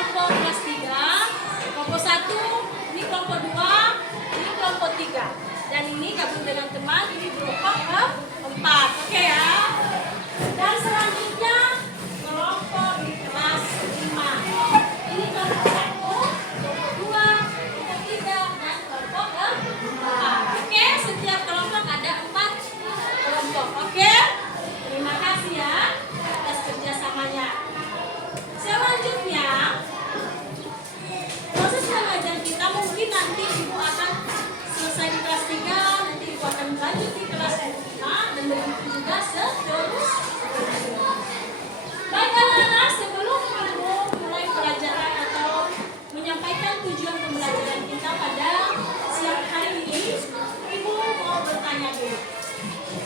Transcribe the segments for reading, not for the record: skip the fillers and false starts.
kelompok kelas 3, kelompok 1, ini kelompok 2, ini kelompok 3. Dan ini gabung dengan teman, ini kelompok 4. Oke ya. Dan selanjutnya kelompok di kelas 5. Ini kelompok 1, kelompok 2, kelompok 3, dan kelompok 4. Oke, setiap kelompok ada 4 kelompok. Oke. Terima kasih ya atas kerjasamanya. Selanjutnya, proses mengajar kita mungkin nanti Ibu akan selesai di kelas 3, nanti Ibu akan lanjut di kelas 5, dan begitu juga seterusnya. Baik anak-anak, sebelum Ibu mulai pelajaran atau menyampaikan tujuan pembelajaran kita pada siang hari ini, Ibu mau bertanya dulu.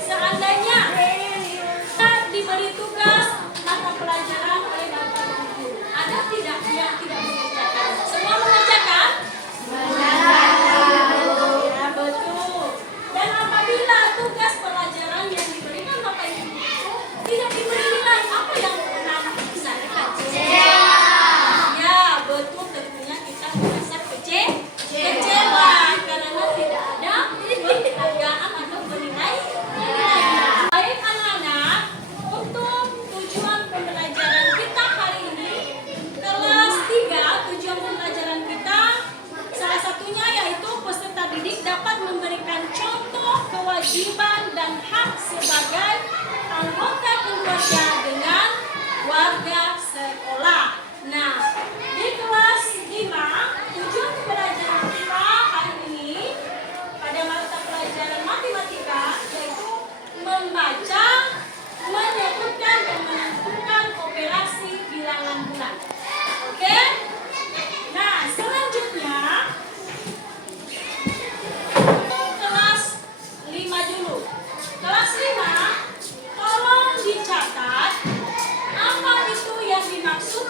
Seandainya kita diberi tugas mata pelajaran oleh Bapak dan Ibu, ada tidak yang tidak mengerjakan? Semua mengerjakan? Ya, betul. Dan apabila tugas pelajaran yang diberikan Bapak Ibu itu tidak diberi nilai, apa yang anak-anak bisa kecewa? Ya, betul, tentunya kita merasa kecewa karena tidak ada penghargaan atau penilaian. Baik anak-anak, untuk tujuan pembelajaran kita hari ini, kelas 3, tujuan pembelajaran kita salah satunya yaitu peserta didik dapat memberikan contoh kewajiban dan hak sebagai anggota keluarga dengan warga sekolah. Nah, di kelas 5, tujuan pembelajaran kita hari ini pada mata pelajaran matematika yaitu membaca, menyebutkan dan menentukan operasi bilangan bulat. Oke? Nah, selanjutnya untuk kelas 5 dulu. Kelas 5, tolong dicatat apa itu yang dimaksud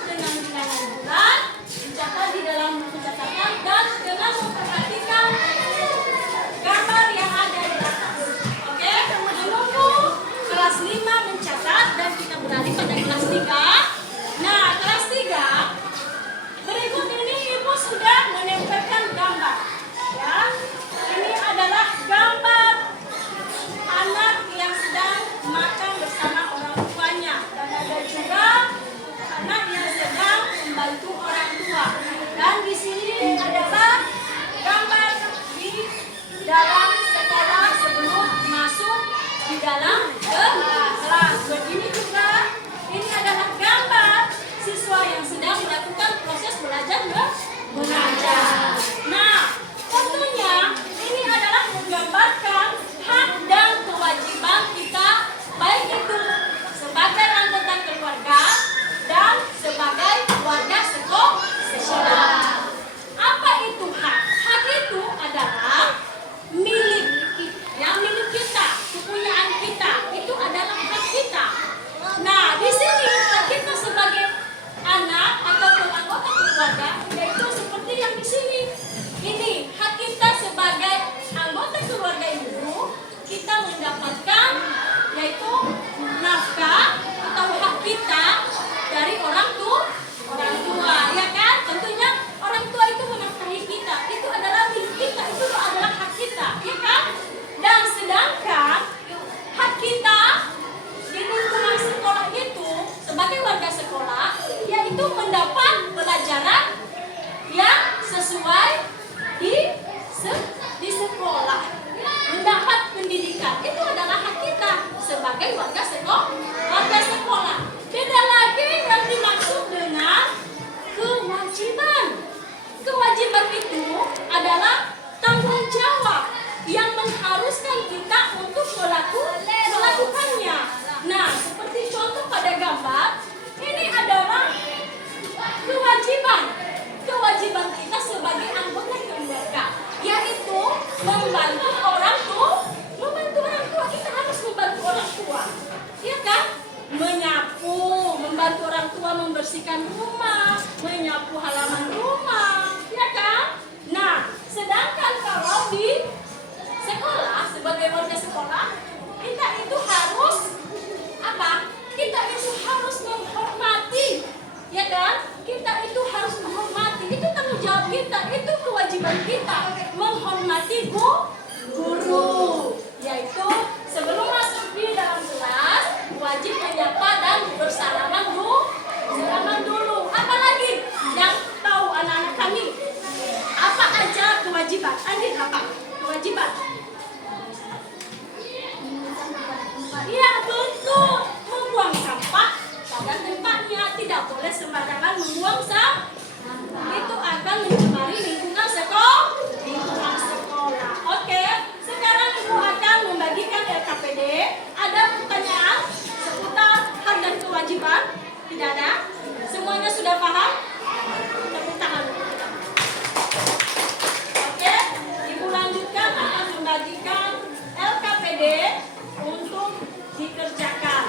LKPD untuk dikerjakan.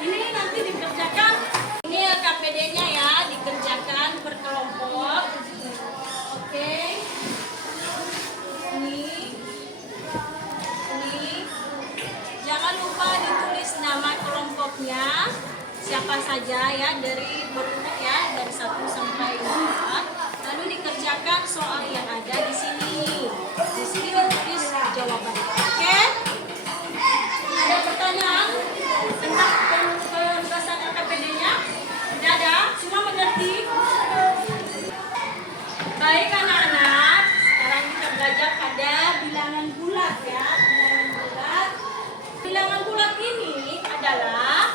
Ini nanti dikerjakan. Ini LKPD-nya ya, dikerjakan per kelompok. Oke. Ini. Jangan lupa ditulis nama kelompoknya. Siapa saja ya, dari berurut ya, dari 1 sampai 4. Lalu dikerjakan soal yang ada di sini. Di sini ditulis jawaban. Oke? Ada pertanyaan tentang penugasan LKPD-nya? Tidak ada? Semua mengerti? Baik anak-anak, sekarang kita belajar pada bilangan bulat ya. Bilangan bulat. Bilangan bulat ini adalah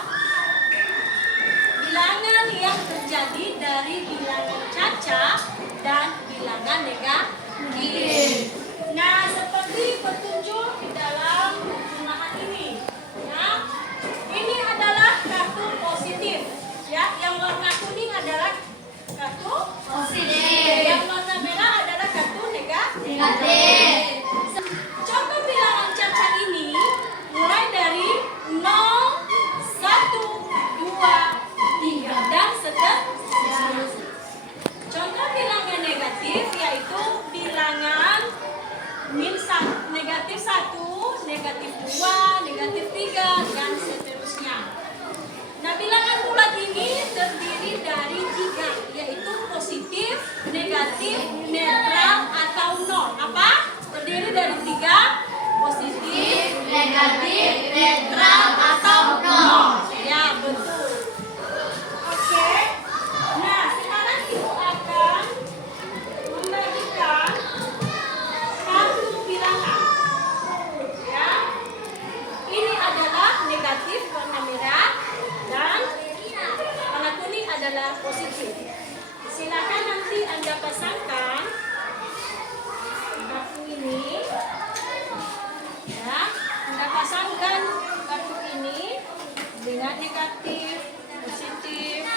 bilangan yang terjadi dari bilangan cacat dan bilangan negatif. Nah, seperti petunjuk di dalam ruangan ini, ya. Ini adalah kartu positif, ya. Yang warna kuning adalah kartu positif. Yang warna merah adalah kartu negatif. Contoh bilangan cacat ini mulai dari 0, 1, 2, 3 dan seterusnya. Contoh bilangan negatif yaitu bilangan negatif 1, negatif 2, negatif 3 dan seterusnya. Nah, bilangan bulat ini terdiri dari 3, yaitu positif, negatif, netral atau nol. Apa? Terdiri dari 3, positif, negatif, netral atau nol. Ya, betul. Oke. Nah, sekarang ibu akan membagikan satu bilangan. Ya. Ini adalah negatif warna merah dan warna kuning adalah positif. Silakan nanti Anda pasangkan kartu ini. Ya, Anda pasangkan kartu ini dengan negatif, positif.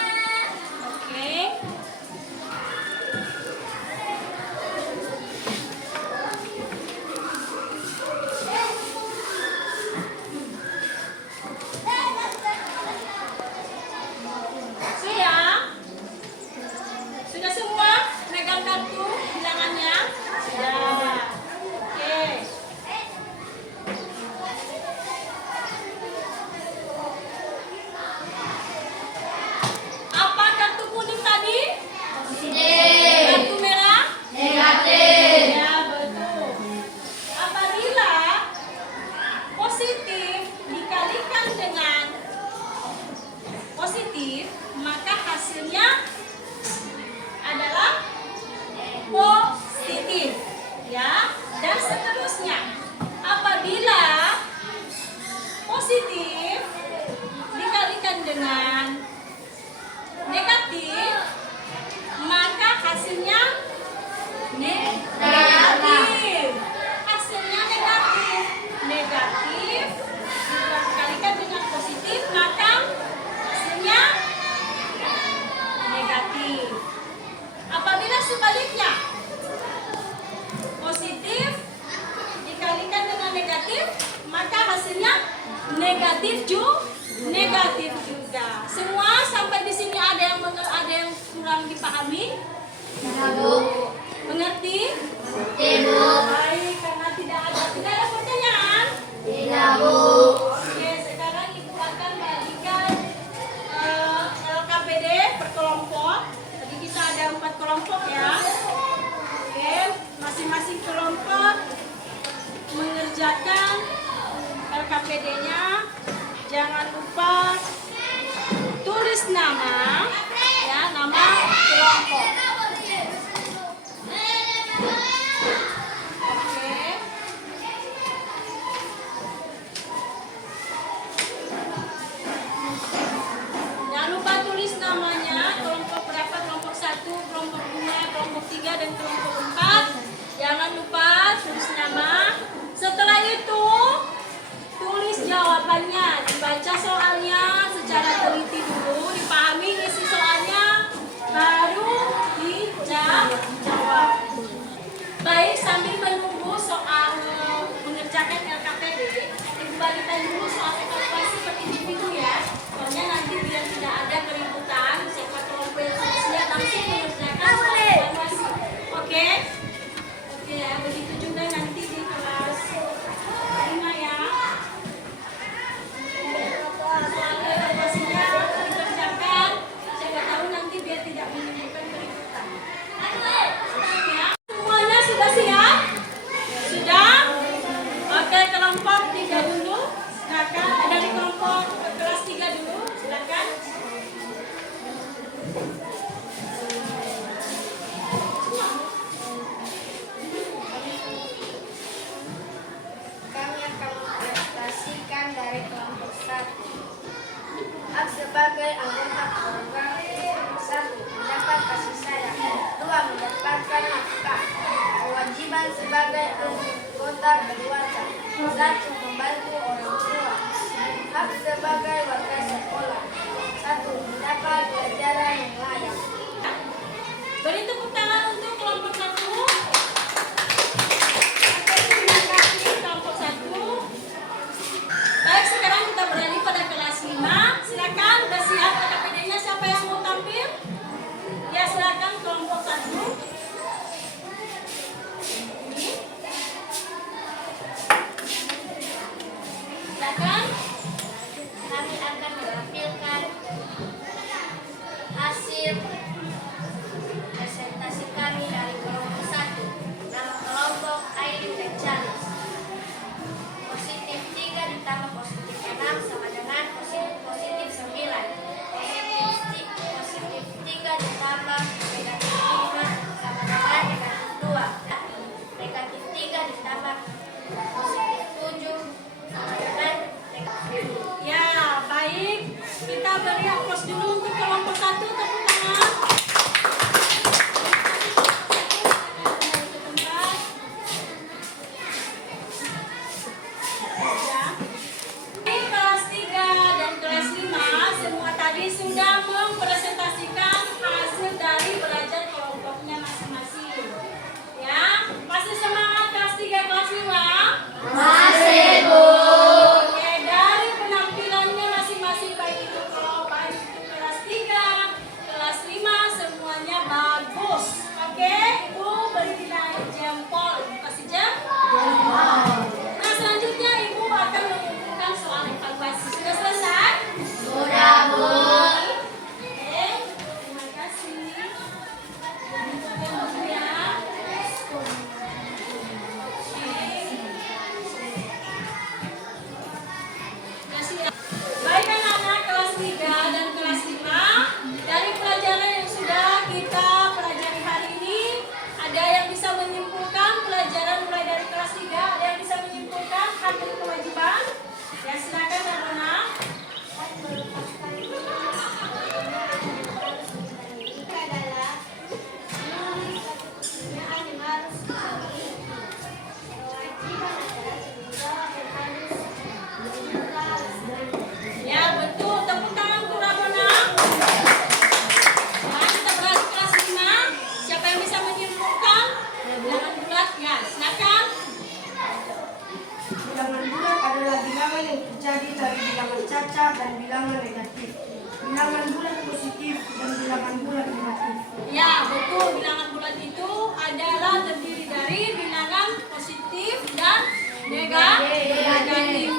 Oke. Sudah semua megang kartu bilangannya? Sudah. Oke. Apa kartu kuning tadi? Positif. Kartu merah? Negatif. Ya, betul. Apabila positif dikalikan dengan positif, maka hasilnya adalah positif, ya. Dan seterusnya, apabila positif dikalikan dengan negatif, maka hasilnya negatif. Hasilnya negatif. Negatif dikalikan dengan positif, maka hasilnya negatif. Apabila sebaliknya, positif dikalikan dengan negatif, maka hasilnya negatif juga. Semua sampai di sini ada yang kurang dipahami? Mengerti? Baik, karena tidak ada pertanyaan? Tidak, Bu. Oke, sekarang Ibu akan bagikan LKPD per kelompok. Tadi kita ada 4 kelompok ya. Oke, masing-masing kelompok mengerjakan LKPD-nya. Jangan lupa tulis nama, ya, nama kelompok. Oke. Jangan lupa tulis namanya, kelompok berapa, kelompok 1, kelompok 2, kelompok 3, dan kelompok 4. Jangan lupa tulis nama. Setelah itu, tulis jawabannya. Dibaca soalnya secara teliti dulu, dipahami isi soalnya, baru dijawab. Baik, sambil menunggu soal mengerjakan LKPD, Ibu sebagai anggota keluarga. 1. Mendapat kasih sayang. 2. Mendapatkan nafkah. Kewajiban sebagai anggota keluarga. 1. Membantu orang tua. Hak sebagai warga sekolah. 1. Mendapat pelajaran yang layak. Beri tepuk tangan untuk kelompok 1. Terima kasih kelompok 1. Baik, sekarang kita beralih pada kelas 5. Silakan, udah siap KKPD-nya? Siapa yang mau tampil? Ya, silakan kelompok 1. Silakan. Kami akan menampilkan hasil presentasi kami dari kelompok 1. Nama kelompok Aileen dan Charles. Positif 3 ditambah positif 6 sama dengan positif 9. Positif 3 ditambah negatif 5 sama dengan negatif 2. Negatif 3 ditambah positif 7 sama dengan negatif 2. Ya, baik. Kita beri aplaus dulu untuk kelompok 1. Tepuk tangan. Baik, kelas 3 dan kelas 5 semua tadi sudah mempresentasikan hasil dari belajar kelompoknya masing-masing. Ya, masih semangat kelas 3 kelas 5? Masih, Bu. Oke, dari penampilannya masing-masing baik itu kelas 3, kelas 5 semuanya bagus. Oke, Ibu beri nilai jempol. Ibu kasih jempol. Nah, selanjutnya Ibu akan mengumpulkan soal evaluasi. Sudah selesai? Sudah, Bu. Oke, terima kasih. Ya. Baik anak-anak kelas 3 dan kelas 5, dari pelajaran yang sudah kita pelajari hari ini, ada yang bisa menyimpulkan pelajaran mulai dari kelas 3, ada yang bisa menyimpulkan hak dan kewajiban? Ya, silakan Rabona. Ya, betul. Tepuk tangan untuk Rabona. Nah, kita beralih kelas 5. Siapa yang bisa menyimpulkan? Bilangan bulat. Ya, silakan. Bilangan bulat adalah bilangan yang terjadi dari bilangan cacat dan bilangan negatif. Bilangan bulat positif dan bilangan bulat negatif. Ya, betul. Bilangan bulat itu adalah terdiri dari bilangan positif dan negatif.